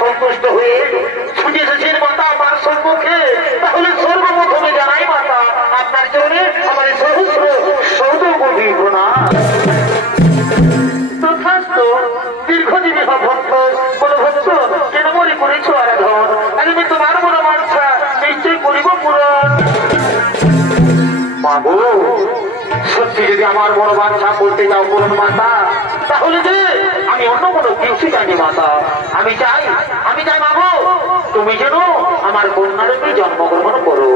সন্তুষ্ট হয়ে ছুটে এসেছেন মাতা আমার সম্মুখে, তাহলে সর্বপ্রথমে জানাই মাতা আপনার জন্য আমার সহস্র সৌদগতি প্রণাম। তথাস্তু দীর্ঘজীবী ভক্ত বল ভক্ত কেন মনে করেছ আরাধন, আমি তোমার মনোবাঞ্ছা নিশ্চয় করিব পূরণ। মাগো সত্যি যদি আমার মনোবাঞ্ছা করতে যাও পূরণ মাতা, তাহলে যে আমি অন্য কোনো কিছু জানি মাতা, আমি চাই মাগো তুমি যেন আমার কন্যারূপে জন্মগ্রহণ করো,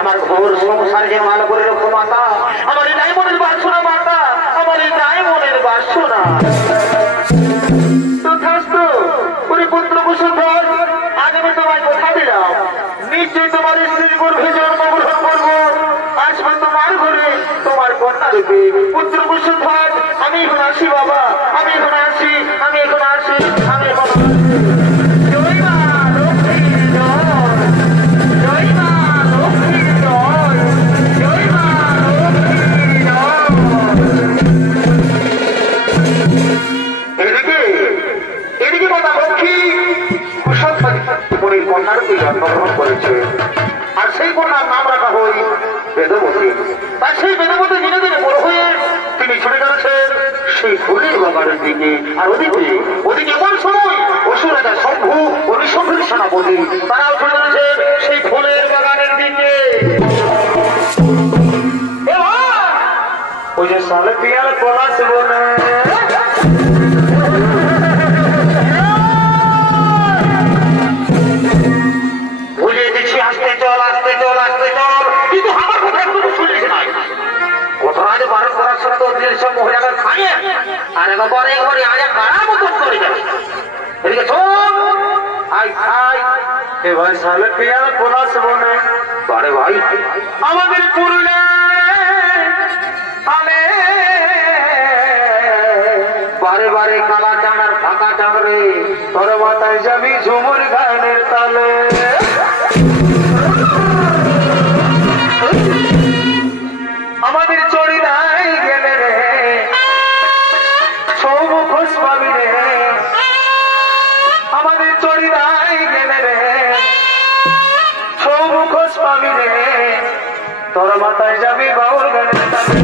আমার ঘোর সংসার যেন ভালো করে রাখো মাতা, আমার এটাই মনের বাসনা মাতা, আমার এটাই মনের বাসনা। তথাস্তু পুরী পুত্র কুশলধর, আজ আমি তোমায় কথা দিলাম নিশ্চয়ই তোমার স্ত্রীর গর্ভে জন্মগ্রহণ করবো, আসবে তোমার ঘরে তোমার কন্যারূপে পুত্র কুশলধর। আমি এখন আসি বাবা, আমি এখন আসি, আমি এখন আসি, আমি এখন জয় মা লক্ষ্মীর জয়, জয় মা লক্ষ্মীর জয়, জয় মা লক্ষ্মীর জয়। এদিকে মাতা লক্ষ্মী কুশলধর কন্যারূপে জন্মগ্রহণ করেছে, আর সেই কন্যার নাম রাখা হয় বেদবতী। তাই সেই বেদবতী দিনে দিনে বড় হয়ে তিনি ছুটে গেছেন সেই ফুলের বাগানের দিকে। আর ওদিকে এমন সময় অসুর রাজা শম্ভু ও নিঃশম্ভুর সেনাপতি তারাও ছুটে গেছেন সেই ফুলের বাগানের দিকে। ওই যে সালে পিয়াল পলাশ বনে বুঝিয়ে দিচ্ছি আসতে চল আসতে চল আসতে চল, কিন্তু আমার কথা একটু শুনিস নাই। কোথায় যে বারণ করার সত্ত্বেও দিনের সব মহিলাদের খাইয়ে আর একবারে আজ কারার মতন করে যাচ্ছে। এদিকে শোন আই খাই এ ভাই সালে পিয়াল পলাশ বনে বারে ভাই আমাদের পুরুলিয়া বারে বারে কালা চাঁদার ফাঁকা চাঁদরে তোর মাথায় যাবি ঝুমুর গানের তালে। আমাদের চড়িদাই গেলে রে সৌমুখোশ পাবি রে, আমাদের চড়িদাই গেলে রে সৌমুখোশ পাবি রে, তোর মাথায় যাবি বাউল গানের তালে।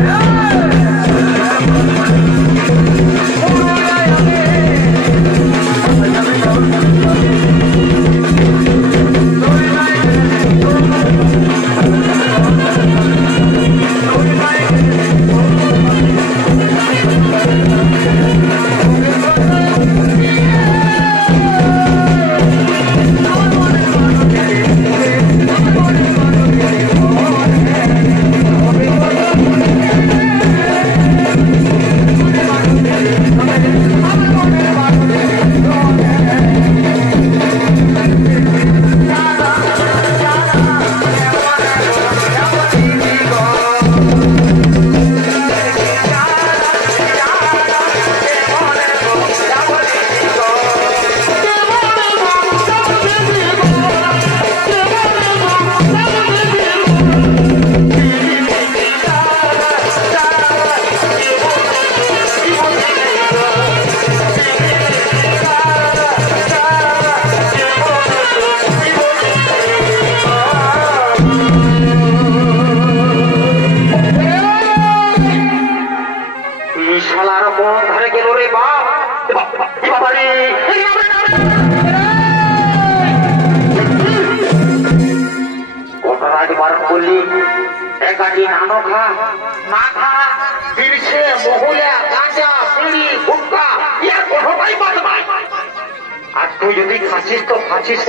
তুই যদি খাচ্ছিস তো খাচ্ছিস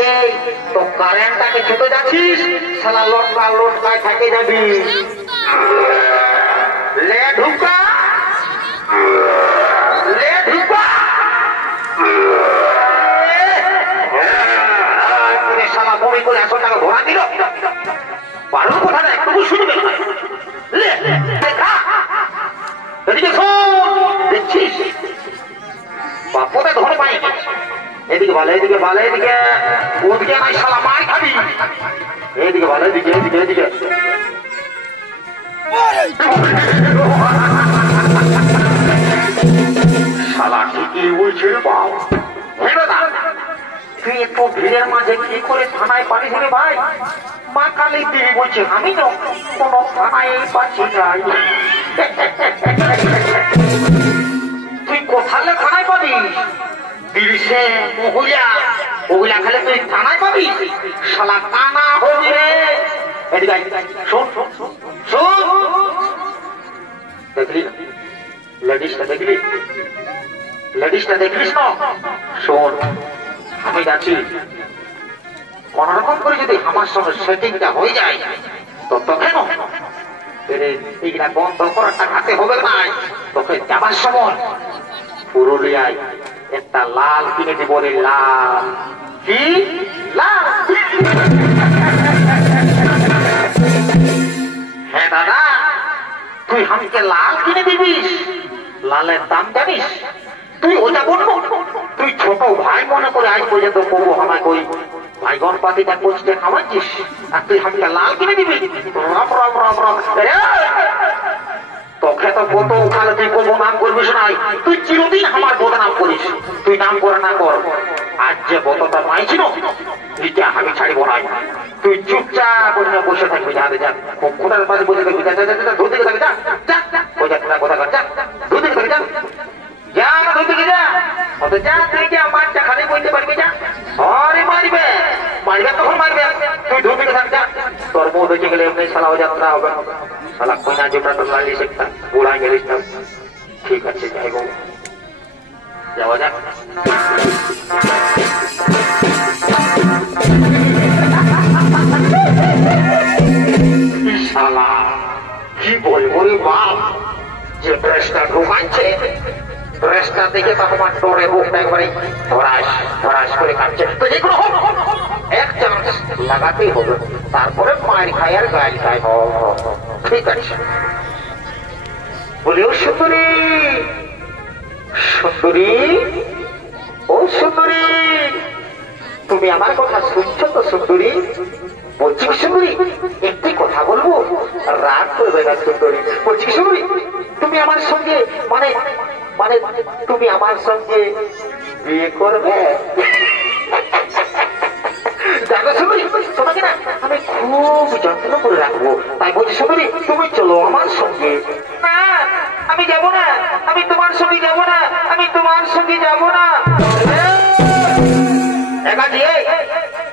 তো কারেন্টটাকে ছুটে যাচ্ছিস, সালা লটকায় থাকে যাবি। লে ঢুকা লে ঢুকা সালা বমি করে 100 টাকা ঘোরা দিল। পারুর কথা না একটু শুনবে না। এদিকে দেখছিস বাপটা ধরে পাই এদিকে ভালো এদিকে ভালো এদিকে ওদিকে নাই শালা মার খাবি। এদিকে ভালো এদিকে এদিকে এদিকে শালা ঠিকই বলছে বাপ। তুই একটু ভিড়ের মাঝে কি করে থানায় পাঠিয়ে রে ভাই? মা কালী দেবী বলছে আমি তো কোন থানায় পাচ্ছি নাই। তুই কোথালে থানায় পাবি? দিরিশে মহুলিয়া ওগুলা খালে তুই থানায় পাবি? শালা কানা হবি রে। এদিকে শোন শোন দেখলি লেডিসটা দেখলি লেডিসটা দেখলিস না? শোন আমি যাচ্ছি, কোন রকম করে যদি আমার সঙ্গে সেটিংটা হয়ে যায় তো কেন এইগুলা বন্ধ করাটা হাতে হবে না। তোকে যাবার সময় পুরুলিয়ায় একটা লাল কিনে দিব রে। লাল কি লাল? হ্যাঁ দাদা তুই আমাকে লাল কিনে দিবিস? লালের দাম জানিস? তুই ওটা বলবো তুই ছোট ভাই মনে করে আজ পর্যন্ত কবু আমায় কই ভাই গণপাতিটা বসতে খাওয়াচ্ছিস আর তুই আমাকে লাল কিনে দিবি? রম রম রম রম। তো তোকে তো কত ওখানে তুই কোনো নাম করবিস নাই, তুই চিরদিন আমার বদনাম করিস। তুই নাম করে না কর, আজ যে বতটা পাইছিল এটা আমি ছাড়িব নাই। তুই চুপচাপ করে না বসে থাকবি, যা যা কোথার পাশে বসে থাকবি, যা যা যা ধুর দিকে থাকবি, যা যা ওই যা কথা কর, যা ধুর দিকে থাকবি, যা যা ধুর দিকে যা অত যা, তুই যা মারটা খালি বইতে পারবি, যা আরে মারবে মারবে তখন মারবে, তুই ধুর দিকে থাক, যা তোর বউ দেখে গেলে এমনি শালা যাত্রা হবে, শালা কইনা যেটা তোর লাগলি সেটা বুড়া গেলিস না। ঠিক আছে যাই বউ, যাওয়া যাক। শালা কি বলবো রে বাপ, যে ড্রেসটা ঢুকাচ্ছে ড্রেসটা দেখে তো আমার ডরে বুকটা একবারে ধরাস ধরাস করে কাটছে। তো যে কোনো এক চান্স লাগাতেই হবে, তারপরে মায়ের খাই আর গায়ে খাই। ঠিক আছে বলে, ও সুন্দরী সুন্দরী ও সুন্দরী, তুমি আমার কথা শুনছো তো সুন্দরী? বলছি সুন্দরী একটি কথা বলবো, রাগ করবে না সুন্দরী। বলছি সুন্দরী তুমি আমার সঙ্গে মানে মানে তুমি আমার সঙ্গে বিয়ে করবে? দেখো সুন্দরী তোমাকে না আমি খুব যত্ন করে রাখবো, তাই বলছি সুন্দরী তুমি চলো আমার সঙ্গে। না আমি যাব না, আমি তোমার সঙ্গে যাব না, আমি তোমার সঙ্গে যাব না।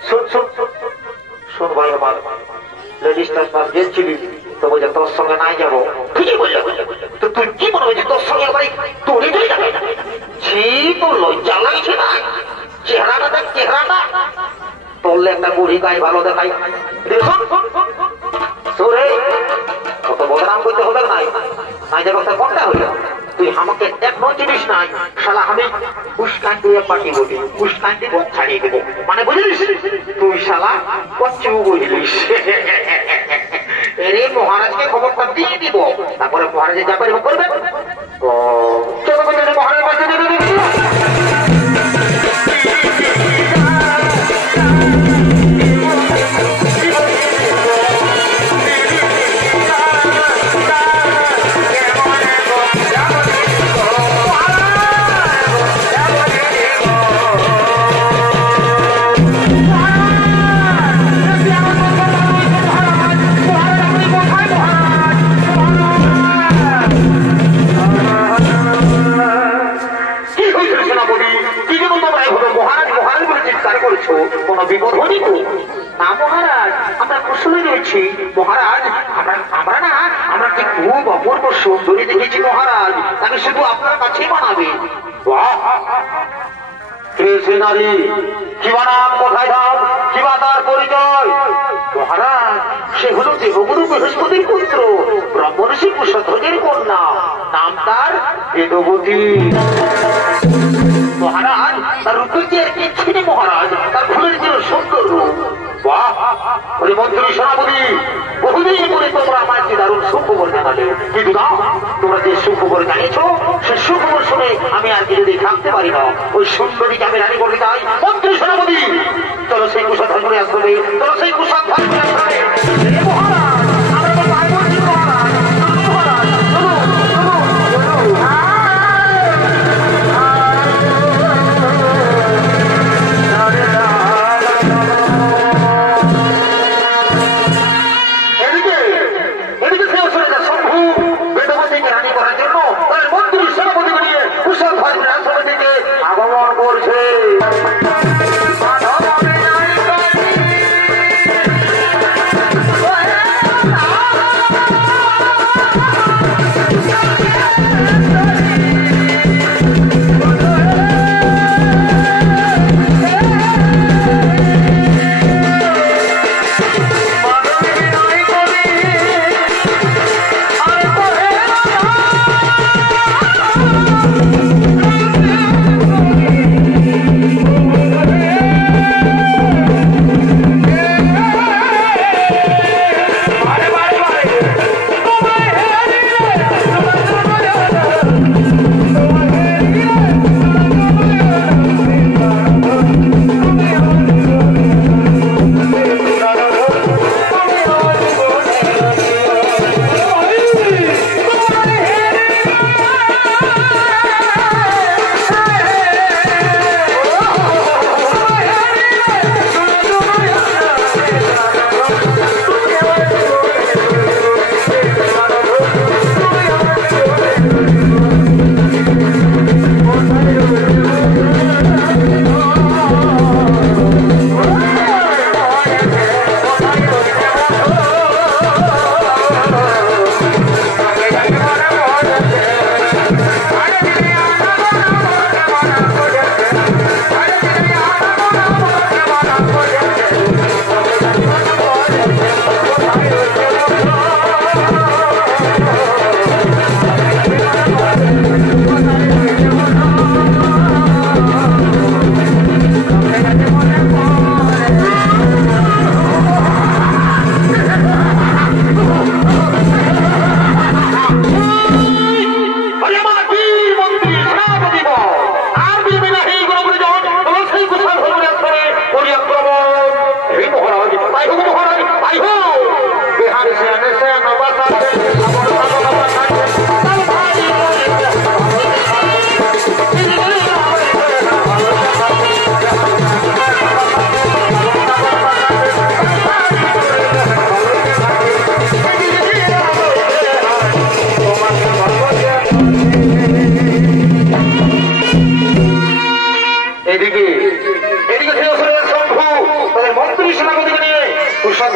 শোন শোন শোন ভাই আমার, লেডিসটার পাশ গেছিলি তো বলছে তোর সঙ্গে নাই যাবো, ঠিকই বললে। তো তুই কি মনে হয়েছে তোর সঙ্গে একবারে তোরই ধরে যাবে? ছি তোর লজ্জা লাগছে না? চেহারাটা দেখ, চেহারাটা তোরলে একটা বুড়ি গায়ে ভালো দেখাই। দেখুন তোরে কত বদনাম করতে হবে নাই, নাই যাবো তার কোনটা হইল? তুই আমাকে একবার চিনিস নাই, শালা আমি উস্কান দিয়ে পাঠিয়ে বলি, উস্কান দিব ছাড়িয়ে দেবো, মানে বুঝলিস? তুই শালা কচ্ছু বুঝলিস। এরে মহারাজকে খবরটা দিয়ে দিব, তারপরে মহারাজে যা পারিব করবে। চলো মহারাজ বাঁচে দেবে। কোন বিপদ হয়নি তো? না মহারাজ আমরা কুশলে রয়েছি মহারাজ, আমরা না আমরা কি খুব অপূর্ব সুন্দরী দেখেছি মহারাজ, তাকে শুধু আপনার কাছেই বানাবে। নারী কিবা নাম, কোথায় ধাম, কিবা তার পরিচয়? মহারাজ সে হল দেবগুরু বৃহস্পতির পুত্র, ব্রহ্মর্ষি কুশধ্বজের কন্যা, নাম তার বেদবতী। মহারাজ তার রূপে যে আর কিচ্ছু নেই মহারাজ, তার ফুলের ছিল সুন্দর রূপ। বাহ মন্ত্রী সেনাপতি, বহুদিন পরে তোমরা আমার যে দারুণ সুখবর জানালে, কিন্তু না তোমরা যে সুখবর জানিয়েছ সে সুখবর শুনে আমি আর কিছু দিয়ে থাকতে পারি না। ওই সুন্দরীকে আমি রানী করতে চাই। মন্ত্রী সেনাপতি চলো সেই কুশধ্বজ করে আসবে, চলো সেই কুশধ্বজ করে আসবে। মহারাজ আমরা তো পাই বলছি মহারাজ, মহারাজ আগমন করছে।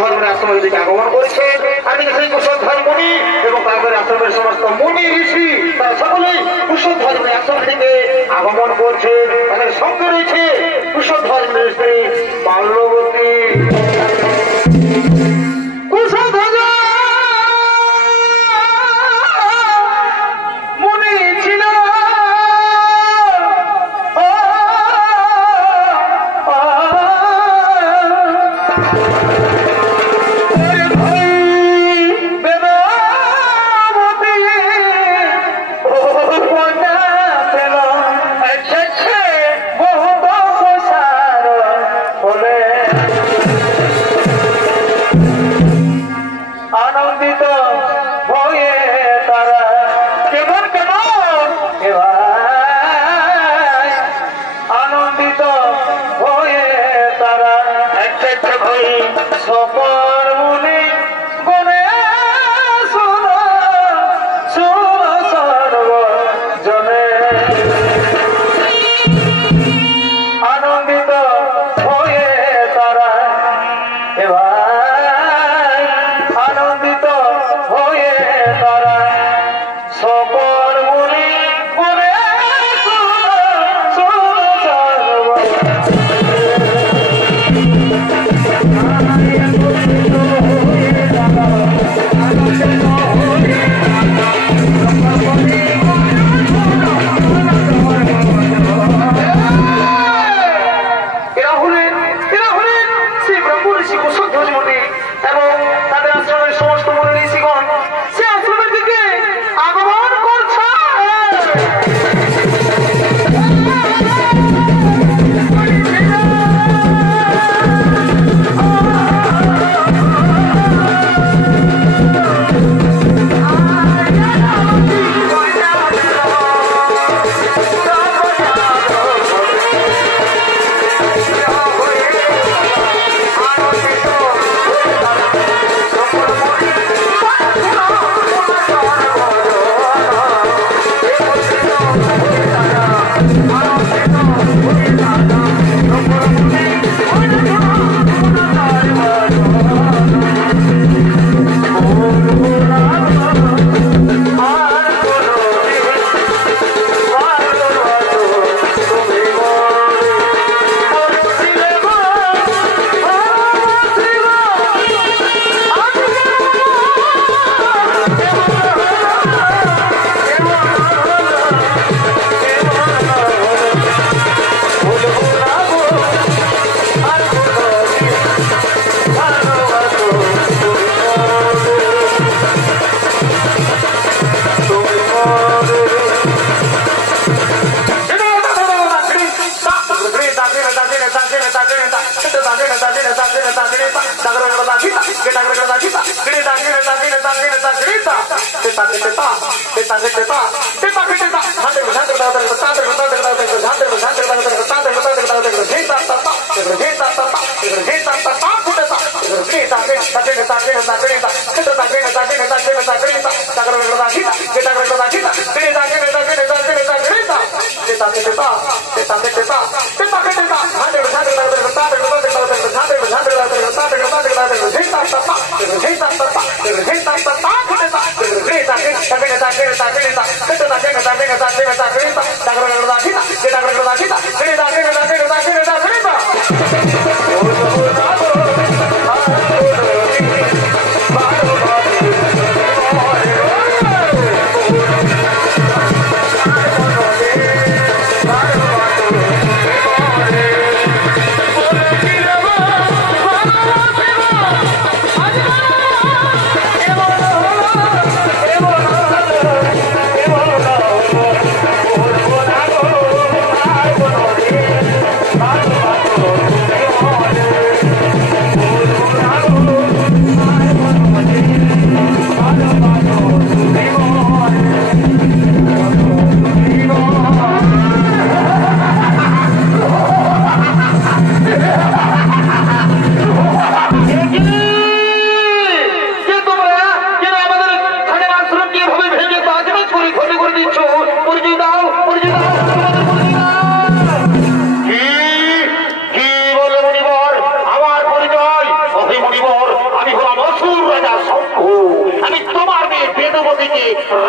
ধর্মের আশ্রমের দিকে আগমন করেছে। আমি সেই কুশল ধর্মনি এবং তাদের আশ্রমের সমস্ত মুনি ঋষি তারা সকলেই কুশল ধর্মের আশ্রম থেকে আগমন করছে। তাদের সঙ্গে রয়েছে কুশল ধর্মের স্ত্রী মাল্যবতী।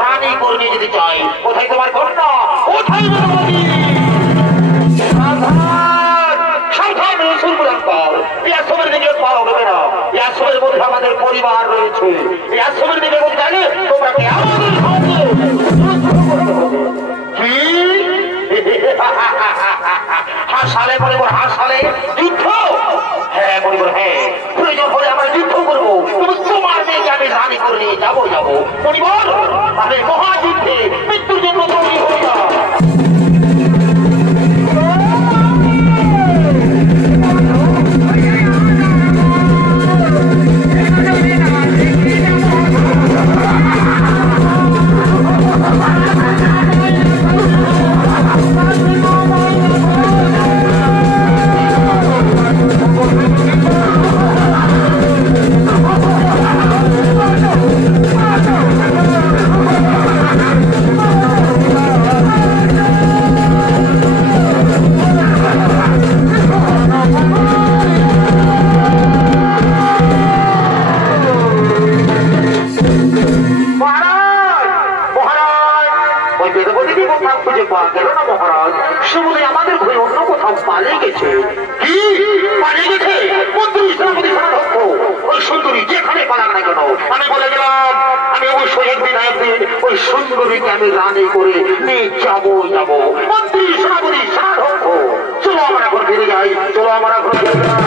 রানী করে নিয়ে যেতে চাই। কোথায় তোমার কন্যা? কোথায় বেদবতী? সাবধান রসুল বুলাঙ্কর, এই আশ্রমের দিকে পাও দেবে না। এই আশ্রমের মধ্যে আমাদের পরিবার রয়েছে। এই আশ্রমের দিকে গেলে তোমাকে আমাদের কি হাসালে মনিবর, হাসালে যুদ্ধ? হ্যাঁ মনিবর, হ্যাঁ, প্রয়োজন হলে আমরা যুদ্ধ করবো। তুমি তোমার মেয়েকে আমি রানী করে নিয়ে যাবো মনিবর। তাহলে মহাযুদ্ধে মৃত্যুর জন্য তৈরি হয়ে যাও। আমাদের ঘরে অন্য কোথাও পালিয়ে গেছে। কি পালিয়ে গেছে? ওই সুন্দরী যেখানে পালাক না কেন, আমি বলে গেলাম আমি অবশ্যই একদিন ওই সুন্দরীকে আমি রানী করে নিয়ে যাবো। মন্ত্রী সেনাপতি সাধক্ষ, চলো আমরা ঘর ফিরে যাই, চলো আমরা ঘর ফিরে যাই।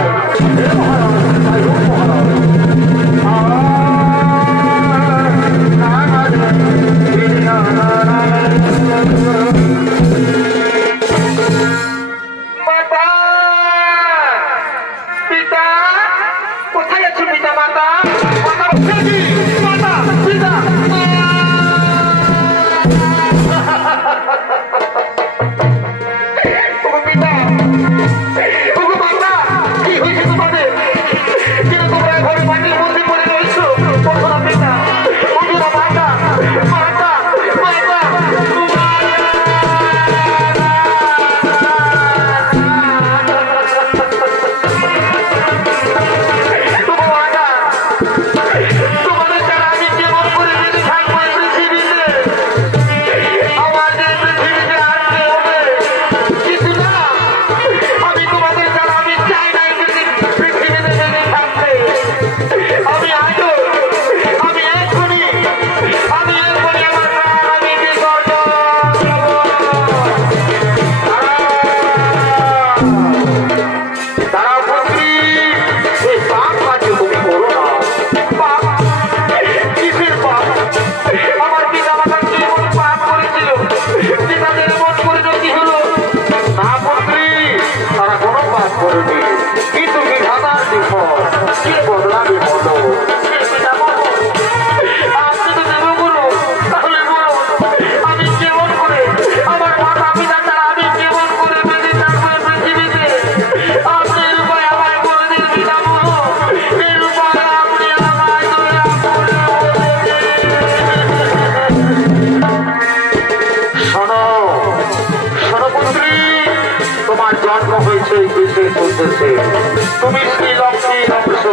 তুমি শ্রীলক্ষ্মীর অংশ,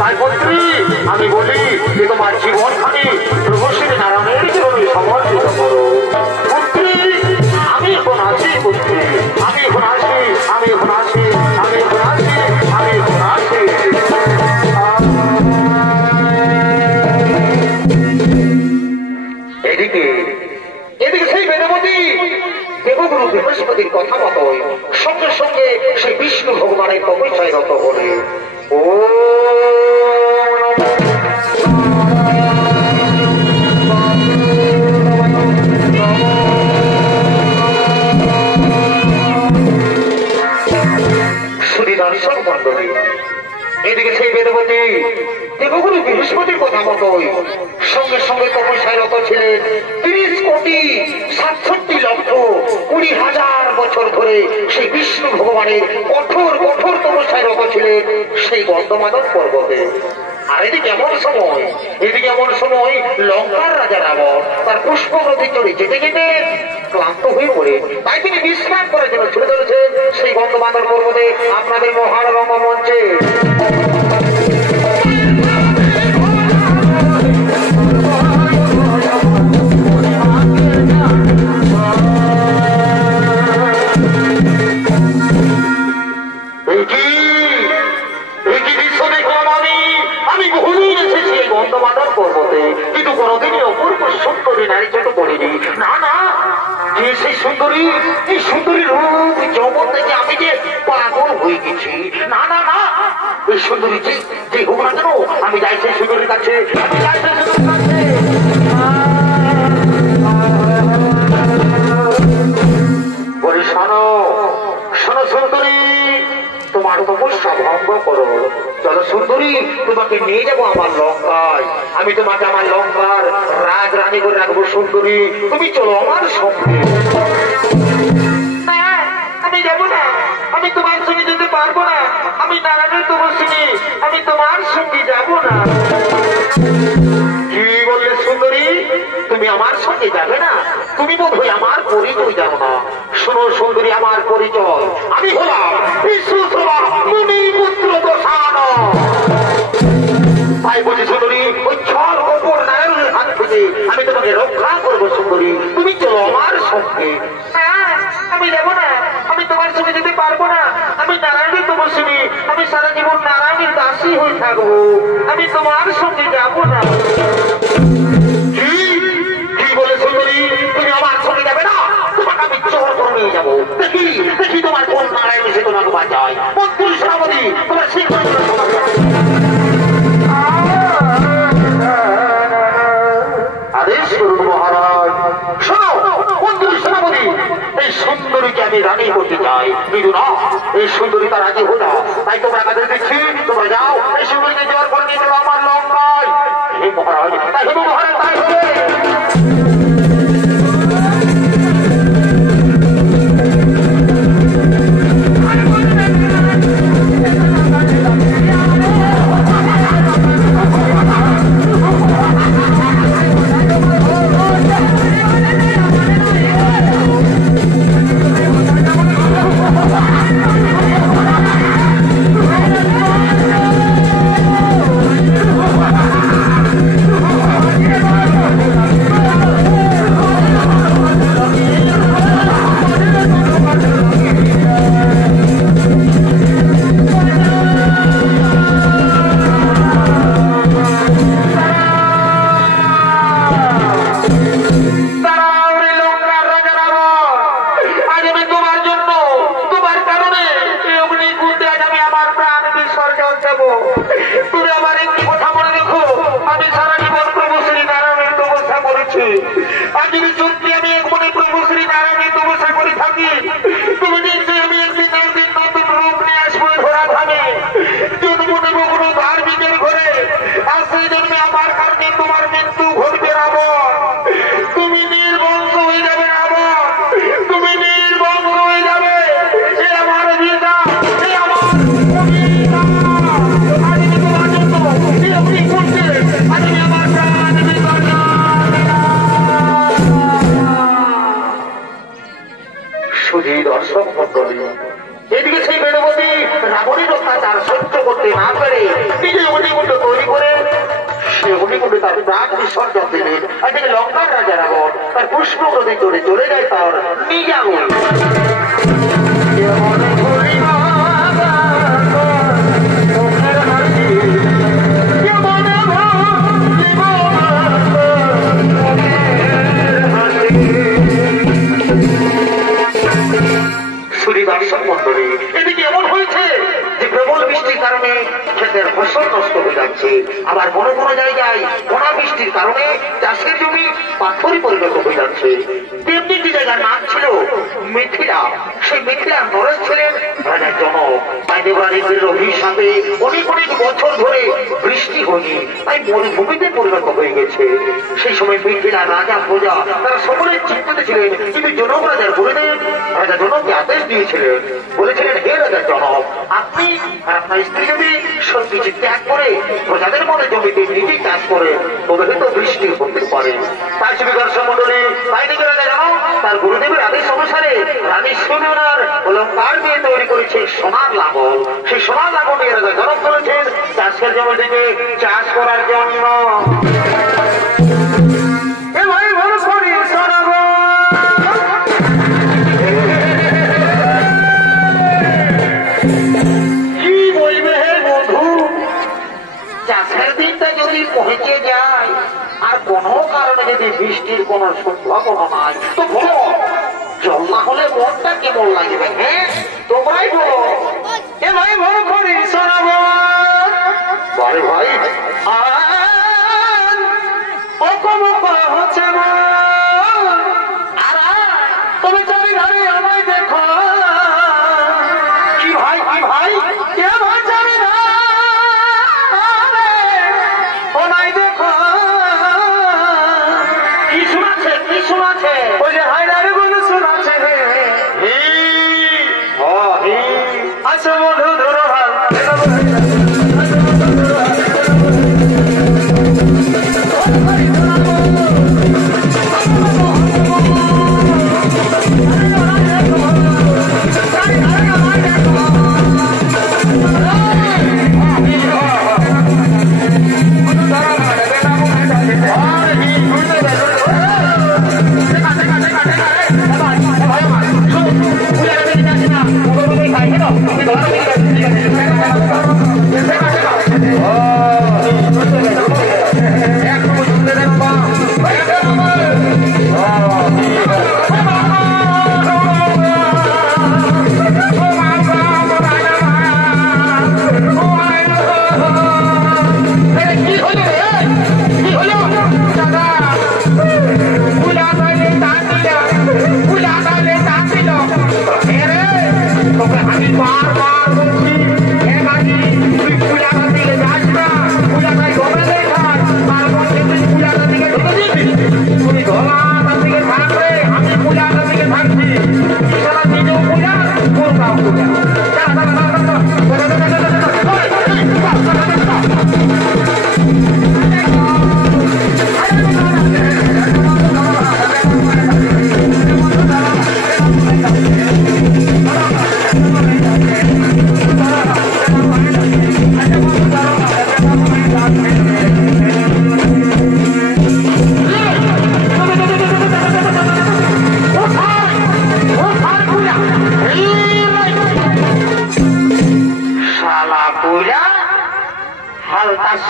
তাই মন্ত্রী আমি বলি যে তোমার জীবনখানি প্রভুশ্রী নারায়ণের জন্য সমর্পিত করো। মন্ত্রী আমি এখন আছি, মন্ত্রী আমি এখন আছি, আমি এখন আছি, আমি এখন আছি, আমি এখন আছি। এদিকে সেই বেদবতী দেবগুরু বৃহস্পতির কথা মতো সঙ্গে সঙ্গে সেই বিষ্ণু ভগবানের তপস্যায় রত হলে ও শ্রী দর্শক মন্ডলী, এদিকে সেই বেদবতী দেবগুরু বৃহস্পতির কথা মতোই সঙ্গে সঙ্গে তপস্যায় রত ছিলেন 30,67,20,000 বছর ধরে সেই বিষ্ণু ভগবানের কঠোর কঠোর তপস্যায় রত ছিলেন সেই গন্ধমাদন পর্বতে। আর এদিকে এমন সময় লঙ্কার রাজা রাবণ তার পুষ্প নদী চড়ে যেতে যেতে ক্লান্ত হয়ে পড়ে, তাই তিনি বিশ্রাম করার জন্য ছুটে চলেছেন সেই গন্ধমাদন পর্বতে আপনাদের মহান রঙ্গমঞ্চে। গন্ধমাদন পর্বতে, কিন্তু কোনোদিনই অপূর্ব সুন্দরী নারী চোখ পড়িনি। না না, যে সেই সুন্দরী, এই সুন্দরী রূপ যৌবন থেকে আমি যে পাগল হয়ে গেছি। না না না, এই সুন্দরী যে হোক না কেন, আমি যাই সেই সুন্দরীর কাছে, আমি যাই সেই সুন্দরীর কাছে। বলি শোনো, শোনো সুন্দরী, তোমার তপস্যা ভঙ্গ করো। চলো সুন্দরী, তোমাকে নিয়ে যাবো আমার লঙ্কায়। আমি তোমাকে আমার লঙ্কার রাজ রানী করে রাখবো। সুন্দরী, তুমি চলো আমার সঙ্গে। আমি যাবো না, আমি তোমার সঙ্গে যেতে পারবো না। আমি নারায়ণের তপস্বিনী, আমি তোমার সঙ্গে যাবো না। কি বললে সুন্দরী, তুমি আমার সঙ্গে যাবে না? তুমি বোধ হয় আমার পরিচয় জানো না। শোনো সুন্দরী, আমার পরিচয়, আমি হলাম বিশ্বসভা মুনি পুত্র দশান। তাই বলছি সুন্দরী, ওই ছল অপর নারায়ণের হাত থেকে আমি তোমাকে রক্ষা করবো। সুন্দরী, তুমি চলো আমার সঙ্গে। আমি যাবো না, আমি তোমার সঙ্গে যেতে পারবো না। আমি নারায়ণের তপস্বিনী, আমি সারা জীবন নারায়ণের দাসী হয়ে থাকবো। আমি তোমার সঙ্গে যাবো না। কি বলে সুন্দরী, তুমি আমার সঙ্গে যাবে না? তোমাকে আমি চোর করে নিয়ে যাবো। দেখি দেখি তোমার কোন নারায়ণ এসে তোমাকে বাঁচায়। মন্ত্রী সেনাপতি, তোমার শিক্ষা আদেশ করুন মহারাজ। শোনো মন্ত্রী সেনাপতি, এই সুন্দরীকে আমি রানী করতে চাই, কিন্তু না, এই সুন্দরী তার রাজি হো না। তাই তোমরা কাদের দিচ্ছি, তোমরা যাও এই সুন্দরীকে জোর করে নিয়ে চলো আমার লঙ্কায়। হে মহারাজ, তাই হবে মহারাজ, তাই হবে। এদিকে সেই বেদবতী রাবণের অত্যাচার সহ্য করতে না পেরে নিজে অগ্নিকুণ্ড তৈরি করে সে অগ্নিকুণ্ডে তার প্রাণ বিসর্জন দিলেন। এদিকে লঙ্কার রাজা রাবণ তার পুষ্প নদী চড়ে চলে যায় তার নিজে আগুন। দর্শক মন্ডলী, এদিকে এমন হয়েছে যে প্রবল বৃষ্টির কারণে ক্ষেতের ফসল নষ্ট হয়ে যাচ্ছে। আবার কোনো কোনো জায়গায় বন্যা বৃষ্টির কারণে চাষের জমি পাথরে পরিণত হয়ে যাচ্ছে। তেমনি একটি জায়গার নাম ছিল মিথিলা। সেই মিথিলার নরেশ ছিলেন রাজা জনক। তাই দেবরাজের অভিশাপে অনেক অনেক বছর ধরে বৃষ্টি হয়নি, তাই মরুভূমিতে পরিণত হয়ে গেছে। সেই সময় মিথিলার রাজা প্রজা তারা সকলের চিন্তিত ছিলেন, কিন্তু জনক রাজার গুরুদেব রাজা জনককে আদেশ দিয়েছিলেন, বলেছিলেন হে রাজা জনক, আপনি আর আপনার স্ত্রী যদি সবকিছু ত্যাগ করে প্রজাদের মধ্যে জমিতে নিজেই চাষ করে তবে হয়তো বৃষ্টি হতে পারে। তাই শুধু দর্শক মন্ডলী, তাই দেখে রাজা জনক তার গুরুদেবের আদেশ অনুসারে রানী সুনয়নার অলঙ্কার দিয়ে তৈরি করেছে সোনার লাঙল। সেই সোনার লাঙল নিয়ে রাজা জনক করেছেন চাষের জমি থেকে চাষ করার জন্য। চাষের দিনটা যদি পৌঁছে যায় আর কোনো কারণে যদি বৃষ্টির কোনো সম্ভাবনা নাই তো বলো জল না হলে মনটা কেমন লাগবে? হ্যাঁ তোমরাই বলো। এ ভাই বড় করি শোনাবো ভাই ভাই হচ্ছে তুমি চারি ধারে আমায় দেখো কি ভাই কি ভাই কে ভাই চারি ধারে দেখো কি শোনাচ্ছে ওই যে হাই ধারে বলে শোনাচ্ছে রে আচ্ছা বন্ধু ধরো ভাই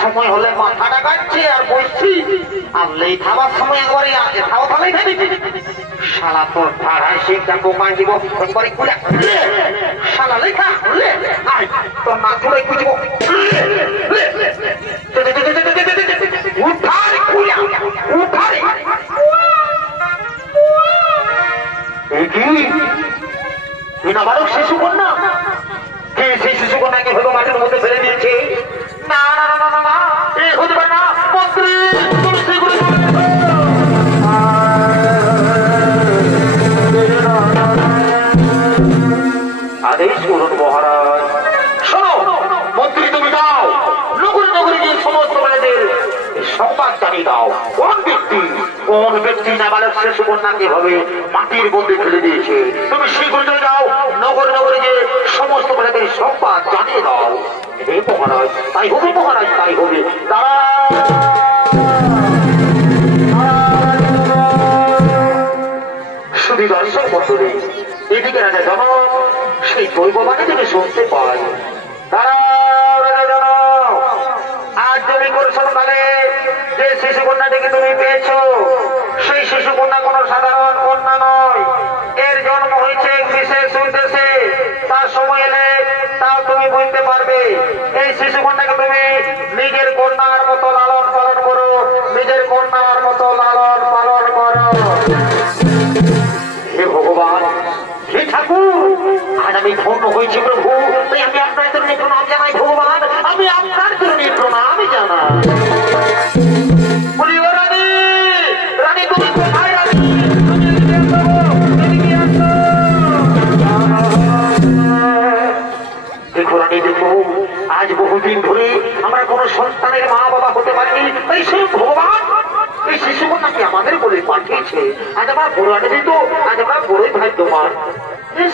সময় হলে মাথাটা কাটছে আর বসছি আর লেই খাবার সময় একবারে খাওয়া ভালোই খাবি শালা তোর ভাড়ায় শিখটা দোকান দিব একবারে খুলে শালা লেখা তোর না খুলে খুঁজব উঠারে খুলে উঠারে বিনাবারক শিশু কন্যা কে সেই শিশু কন্যাকে ভেবে মাঠের মধ্যে ফেলে দিয়েছে না না না না না এ হতে পারে না মন্ত্রী তুমি সেগুলো আদেশ করুন মহারাজ। শোনো মন্ত্রী তুমি দাও নগরে নগরে গিয়ে সমস্ত মেয়েদের সংবাদ জানিয়ে দাও কোন ব্যক্তি নাবালক শিশু কন্যাকে ভাবে মাটির মধ্যে ফেলে দিয়েছে তুমি শীঘ্রই যাও নগরে নগরে গিয়ে সমস্ত মেয়েদের সংবাদ জানিয়ে দাও। হে মহারাজ তাই হবে মহারাজ তাই হবে। শুধু দর্শক মন্ডলী এদিকে রাজা জনক সেই দৈববাণী থেকে শুনতে পাই তারা রাজা জনক আজ তুমি করছকালে যে শিশু কন্যাটিকে তুমি পেয়েছ সেই শিশু কন্যা কোন সাধারণ কন্যা নয় এর জন্ম হয়েছে বিশেষ উদ্দেশ্যে তার সময় এলে তাও তুমি বুঝতে পারবে। এই শিশু কন্যাকে তুমি নিজের কন্যার মতো লালন পালন করো নিজের কন্যার মতো লালন পালন করো। হে ভগবান হে ঠাকুর আজ আমি ধন্য হয়েছি প্রভু তাই আমি আপনার জন্য প্রণাম জানাই ভগবান আমি আপনার জন্য প্রণাম জানাই। বলি ও রানী রানী তুমি কোথায় রানী দেখো রানী দেখো আজ বহুদিন ধরে আমরা কোন সন্তানের মা বাবা হতে পারিনি তাই সেই ভগবান এই শিশু কন্যাকে আমাদের বলে পাঠিয়েছে। আজ আমরা বড় আনে দিত আজ আমরা বড়ই ভাগ্যবান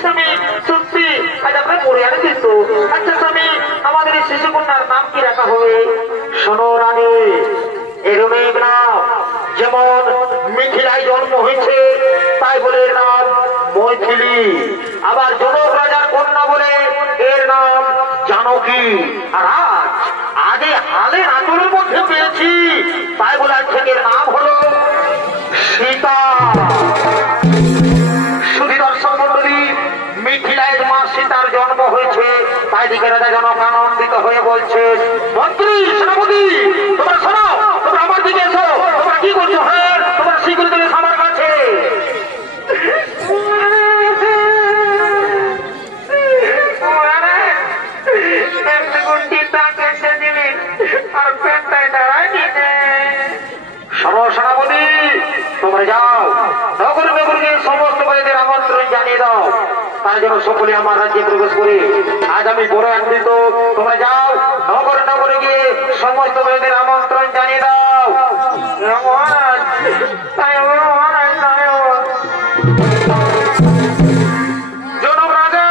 স্বামী সত্যি আজ আমরা বড়ে আনে দিত। আচ্ছা স্বামী আমাদের এই শিশু কন্যার নাম কি রাখা হবে? শোনো রানী এর অনেক নাম যেমন মিথিলায় জন্ম হয়েছে তাই বলে এর নাম মৈথিলী আবার জনক রাজার কন্যা বলে এর নাম জানকী। আর আজ এই হালের আঁচলের মধ্যে পেয়েছি, তাই বলে আজকে নাম হলো সীতা। শুধু দর্শক মন্ডলী, মিথিলায় মা সীতার জন্ম হয়েছে, তাই দিকে রাজা জনক আনন্দিত হয়ে বলছে, মন্ত্রী সেনাপতি তোমরা শোনো, তোমরা আমার দিকে এসো। তোমরা কি করছো? হ্যাঁ, তোমরা শীঘ্র তুমি আমার কাছে। সেনাপতি তোমরা যাও, নগর নগরকে সমস্ত বাড়িদের আমন্ত্রণ জানিয়ে দাও, তার জন্য সকলে আমার রাজ্যে প্রবেশ করে। আজ আমি বড় আনন্দিত। তোমরা যাও, নগর নগরে গিয়ে সমস্ত বাড়িদের আমন্ত্রণ জানিয়ে দাও। জনক রাজা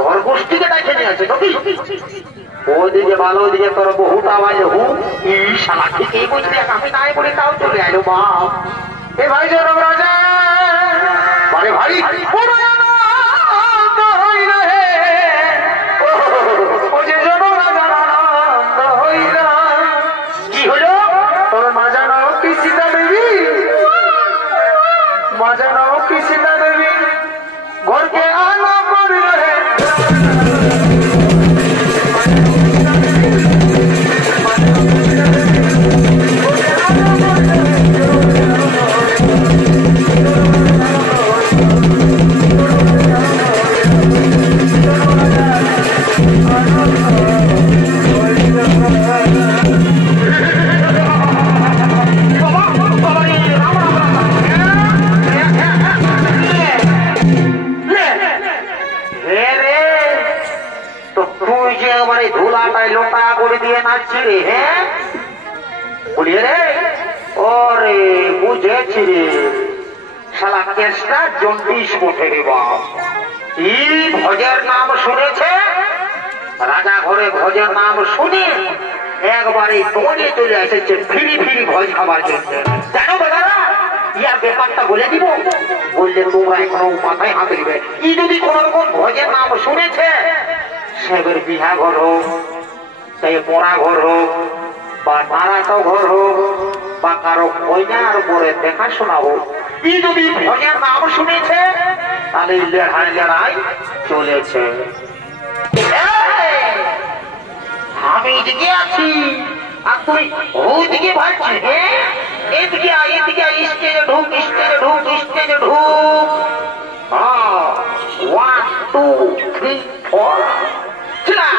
ঘর গোষ্ঠীকে দেখে নিয়েছে, ওদিকে ভালো, ওদিকে তোর বহুত আওয়াজ হু শালা ঠিক এই বুঝলি, আমি নাই বলি তাও চলে আলো বাপ। এ ভাই জনক রাজা, আরে ভাই কি হলো? তোর মা জানো কি সীতা দেবী, মা জানো কি সীতা দেবী ঘরকে আলো করে ধুলাটাই লোটা করে দিয়ে নাচছি রে। হ্যাঁ বলি রে, ওরে বুঝেছি রে, শালা কেসটা জন্ডিস উঠে রে বাপ। এই ভোজের নাম শুনেছে, রাজা ঘরে ভোজের নাম শুনে একবারে দৌড়ে চলে এসেছে ফিরি ফিরি ভোজ খাবার জন্য। জানো দাদারা, ইয়ার ব্যাপারটা বলে দিব, বললে তোমরা এখনো মাথায় হাতে দিবে। ই যদি কোন রকম ভোজের নাম শুনেছে, সেবের বিহা ঘর হোক, সেই পড়া ঘর হোক, বা নারাতো ঘর হোক, বা কারো কইনার পরে দেখাশোনা হোক, ই যদি ভোজের নাম শুনেছে, তাহলে লড়াই লড়াই চলেছে। আমি এদিকে আছি আর তুই ওইদিকে ভাবছি। হ্যাঁ এদিকে এদিকে স্টেজে ঢুক, স্টেজে ঢুক, স্টেজে ঢুক। 1 2 3 4 চলা।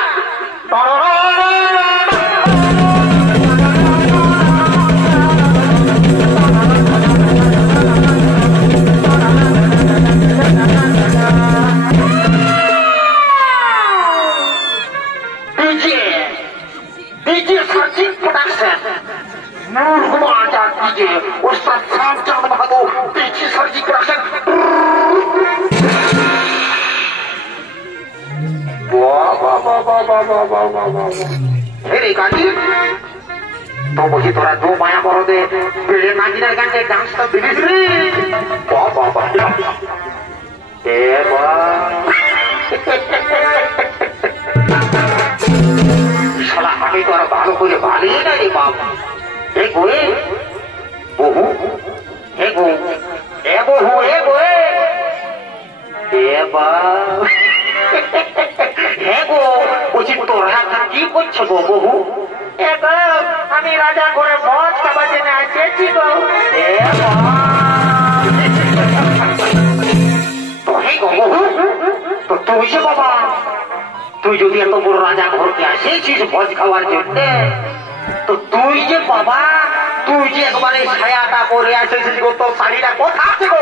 তোরা দু মায়া বড়দে বেড়ে নাগিনার গানে ডান্সটা দিলিস রে। শালা আমি তো আর ভালো করে ভালোই না রে বাবা। এ গোয়ে বহু, এ গো এ বহু, এ গোয়ে হ্যাঁ গো বলছি, তোরা কি করছো গো বহু? আমি রাজা করে ভোজ খাবার জন্য আসছি গো। তো তুই যে বাবা, তুই যদি এত বড় রাজা ঘরকে আসেছিস ভোজ খাওয়ার জন্য, তো তুই যে বাবা, তুই যে একবারে ছায়াটা পরে আসেছিস গো, তোর শাড়িটা কোথা আছে গো?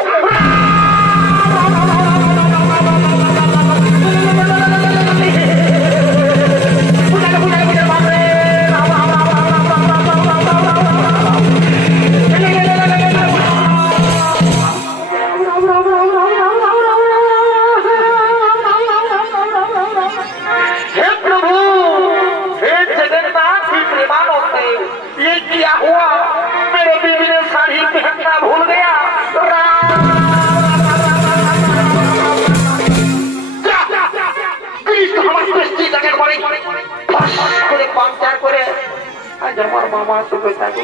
আমার মামা সুখে থাকে।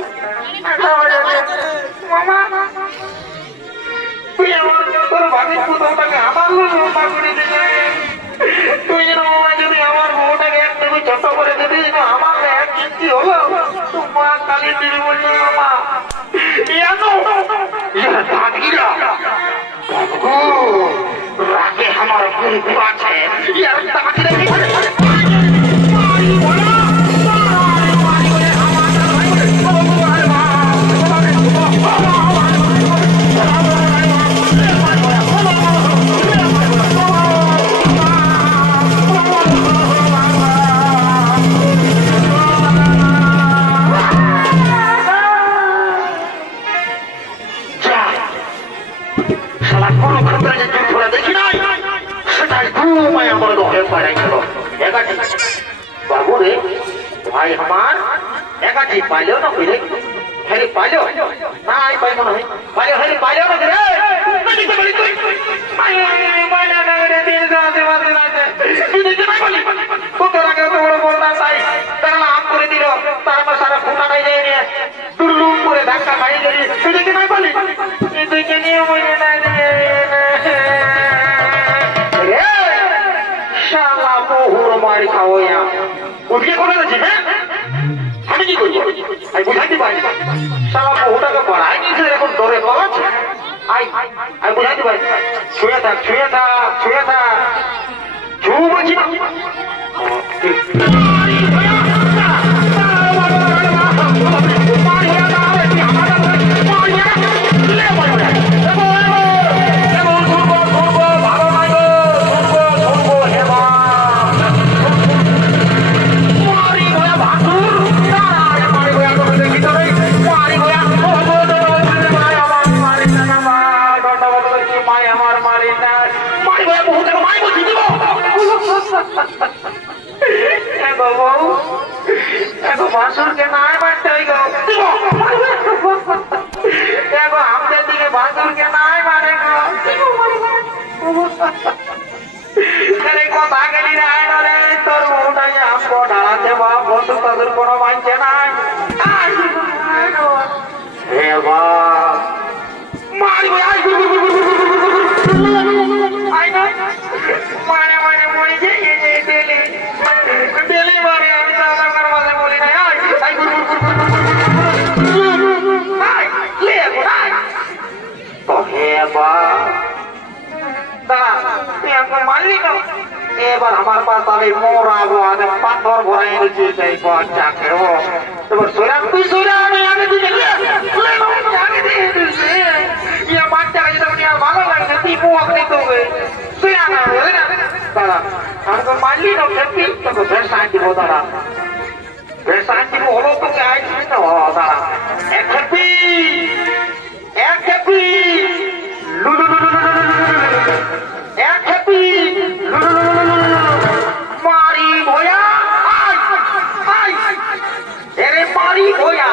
মামা তুই আমার তোর বাড়ির পুতোটাকে আমার লম্বা করে দিলে, তুই যেন মামা যদি আমার বউটাকে একদমই ছোট করে দিবি, আমার এক ইঞ্চি হলো মা কালী দিদি বললো মামা রাগে আমার গুরু আছে भाई हमार एकाठी पाइलो ना फिरे हेरी पाइलो ना आई पाइ मन है पाइलो हेरी पाइलो ना रे नहीं तो बड़ी कोई पाइलो पाइलो ना रे तीन साल से मत ना ये नहीं नहीं बोली तो तोरा के तो बड़ा बोलना साई तेरा नाम करे दिलो तारा में सारा खूना नहीं जाए ने दुल्लू पूरे धक्का खाई गई तू नहीं नहीं बोली ये तो के नहीं मुझे ना रे शाला बहुर मारी खाओ या उठके कोने लगी है আমি কি করব আই বুঝাইতে পারি শালা বহুটাকে পড়াই নিছে এখন দরে কলাছ আই আই বুঝাইতে পারি ছুঁয়ে থাক ছুঁয়ে থাক ছুঁয়ে থাক ছু বলছি না बासुर के नाय मारते गो देखो हमके दिखे बासुर के नाय मारेगा करे को भागली रे आनो रे तोर उठाए हमको ढालाते बा बंधु तदर कोनो मानছে না हे बा मारी गया आई ना मारे मारे मोई जे ये डेली डेली मारे हम साला करवा से बोली ना आई ले बुढ़ाई तो हे बा दादा তুই আমাকে মারলি না এবার আমার পাশ আমি মোরাবো আজ পাথর ভরাই এনেছি সেই বাচ্চাকে ও এবার সোরা তুই সোরা আমি আগে দিকে লে আগে দিয়ে দিছি ইয়া বাচ্চাকে যদি আমার ভালো লাগে তুই মুখ নিতে হবে সোরা না বলে না দাদা আমাকে মারলি না খেপি তো ফের শান্তি হো দাদা ফের শান্তি হলো তো আইছি না দাদা এক খেপি লুলু এক খেপি মারি ভয়া আই এরে মারি ভয়া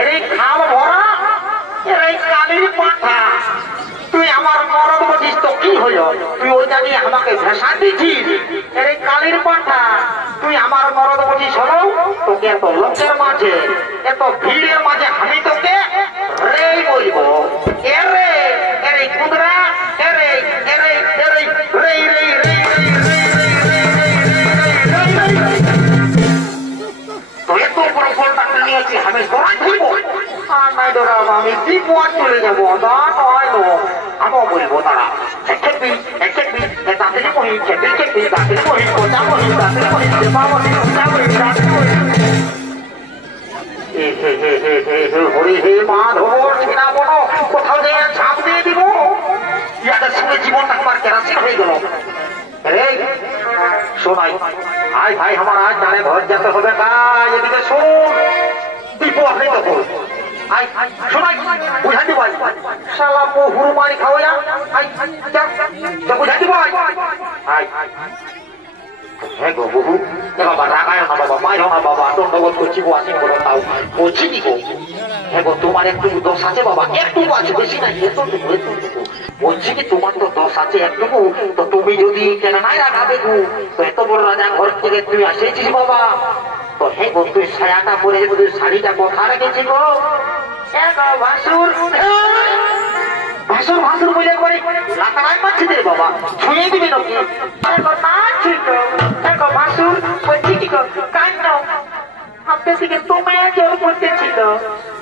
এরে খাম ভরা এরে কালির পাঠা তুই আমার মরদ বলিস তো কি হলো তুই ওই জানি আমাকে ভাষা দিছিস এরে কালির পাঠা তুই আমার মরদ বলিস হলো তোকে এত লোকের মাঝে এত ভিড়ের মাঝে আমি তোকে রে বলব এরে এরে কুদরা এরে এরে এরে রে রে রে তো এত বড় ফোনটা নিয়েছি আমি দৌড়াই দিব আর নাই দৌড়াবো আমি দ্বীপওয়ার চলে যাবো না নয় নো আমিও বলবো তারা একটি তাড়াতাড়ি মহিন চেপি তাড়াতাড়ি মহিন কোথা মহিন তাড়াতাড়ি মহিন চেপা মহিন কোথা মহিন তাড়াতাড়ি মহিন হরি হে মাধব সিনা বনো কোথাও যে ছাপ দিয়ে দিব ইয়াদের সঙ্গে জীবনটা আমার কেরাসিন হয়ে গেল রে শোনাই আয় ভাই আমার আজ জানে ঘর যেতে হবে কাজ এদিকে শুন দীপ আপনি তখন আয় শোনাই বুঝাতে ভাই শালা বহুর মারি খাওয়া আয় যা বুঝাতে ভাই আয় হ্যাঁ গো বহু বাবা রাগায় না বাবা মায়ের না বাবা দণ্ডবোধ করছি গো আসি বলো তাও বলছি কি গো হ্যাঁ গো তোমার একটু দোষ আছে বাবা একটু আছে বেশি নাই এতটুকু বলছি কি তোমার তো দোষ আছে একটুকু তো তুমি যদি কেন নাই রাখাবে গো তো এত বড় রাজা ঘর থেকে তুমি আসেছিস বাবা তো হে গো তুই ছায়াটা পরে তুই শাড়িটা কোথা রেখেছি গো ভাসুর ভাসুর ভাসুর বলে করে লাতারাই মারছি রে বাবা ছুঁয়ে দিবি নাকি না ঠিক ভাসুর বলছি কি কাণ্ড হাতে থেকে তোমায় জল পড়তেছিল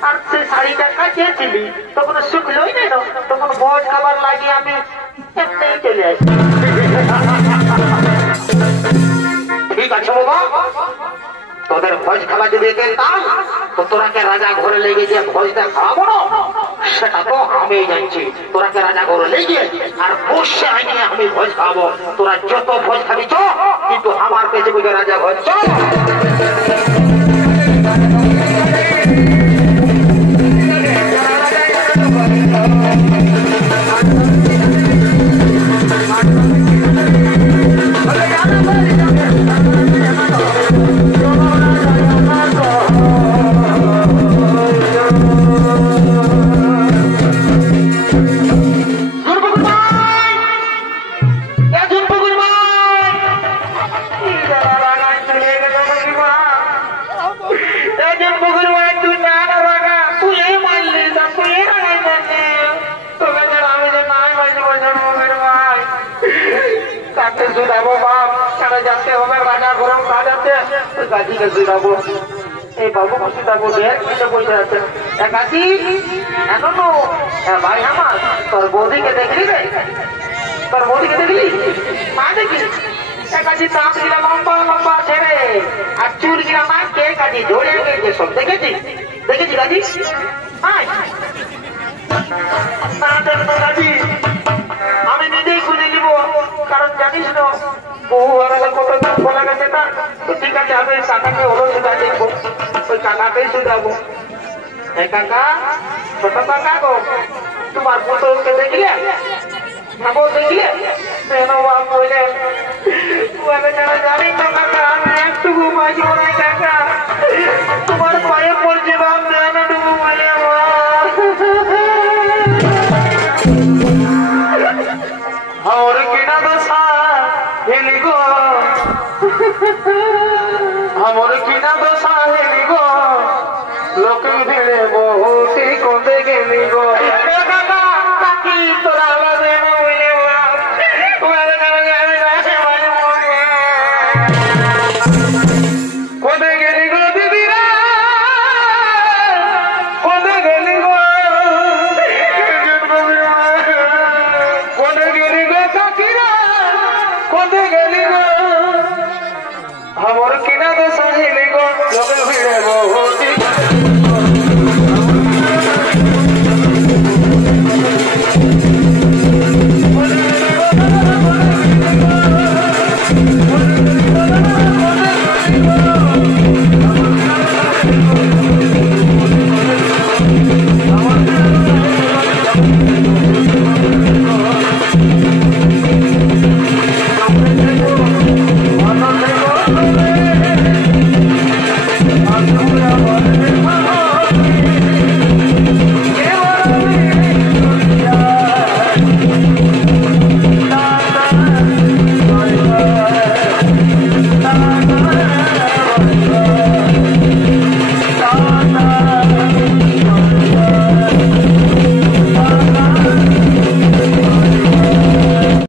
আর সে শাড়িটা কাটিয়েছিলি তখন শুকলোই না তখন ভোজ খাবার লাগিয়ে আমি এমনিই চলে আসি ঠিক আছে বাবা তোদের ভোজ খাবার যদি তাই তো তোরাকে রাজা ঘরে লেগে গিয়ে ভোজটা খাওয়াবো না সেটা তো আমি জানছি তোরাকে রাজা ঘরে লেগে আর বসে আইনে আমি ভোজ খাওয়াবো তোরা যত ভোজ খাবি চ কিন্তু আমার পেছনে বুঝে রাজা ঘর চল বাবু খুশি থাকবো বসে আছে ভাই আমার তোর বৌদিকে দেখলি রে তোর বৌদিকে দেখলি মা দেখি কাজী দাঁত গিলা লম্বা লম্বা ছেড়ে আর চুল গিলা মা কে কাজী ধরে গেছে সব দেখেছি দেখেছি কাজী কাজী আমি নিজেই খুঁজে নিব কারণ জানিস না বহু কত বলা গেছে না তো ঠিক আছে আমি কাকাকে হলো সুদা দেখবো ওই কাকাকেই সুদাবো কাকা ছোট কাকা গো তোমার পুত্রকে দেখলে ঠাকুর দেখলে বলে জানি তো কাকা আমি একটুকু বাঁচব না কাকা তোমার পায়ে পড়ছে বাপ জানাটুকু বলে और किना दशा हेली गो हमर किना दशा हेली गो लोक भिड़े बहुत